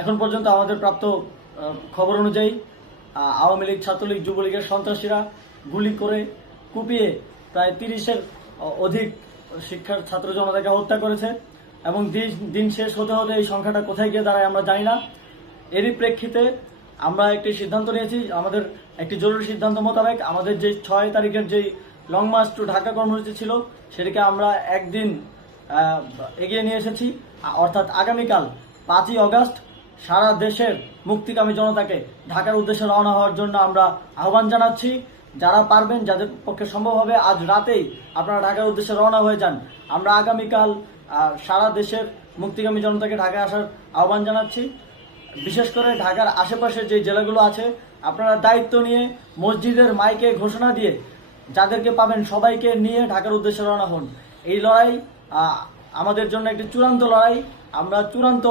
এখন পর্যন্ত আমাদের প্রাপ্ত খবর অনুযায়ী আওয়ামী লীগ, ছাত্রলীগ, যুবলীগের সন্ত্রাসীরা গুলি করে কুপিয়ে প্রায় 30-এর অধিক শিক্ষার ছাত্র জনতাকে হত্যা করেছে এবং দিন শেষ হতে হতে এই সংখ্যাটা কোথায় গিয়ে দাঁড়ায় আমরা জানি না। এরই প্রেক্ষিতে আমরা একটি সিদ্ধান্ত নিয়েছি, আমাদের একটি জরুরি সিদ্ধান্ত মোতাবেক আমাদের যে 6 তারিখের যেই লং মার্চ টু ঢাকা কর্মসূচি ছিল সেটাকে আমরা একদিন এগিয়ে নিয়ে এসেছি, অর্থাৎ আগামীকাল 5ই অগস্ট সারা দেশের মুক্তিকামী জনতাকে ঢাকার উদ্দেশ্যে রওনা হওয়ার জন্য আমরা আহ্বান জানাচ্ছি। যারা পারবেন, যাদের পক্ষে সম্ভব হবে, আজ রাতেই আপনারা ঢাকার উদ্দেশ্যে রওনা হয়ে যান। আমরা আগামীকাল সারা দেশের মুক্তিকামী জনতাকে ঢাকায় আসার আহ্বান জানাচ্ছি। বিশেষ করে ঢাকার আশেপাশে যে জেলাগুলো আছে আপনারা দায়িত্ব নিয়ে মসজিদের মাইকে ঘোষণা দিয়ে যাদেরকে পাবেন সবাইকে নিয়ে ঢাকার উদ্দেশ্যে রওনা হন। এই লড়াই আমাদের জন্য একটি চূড়ান্ত লড়াই। আমরা চূড়ান্ত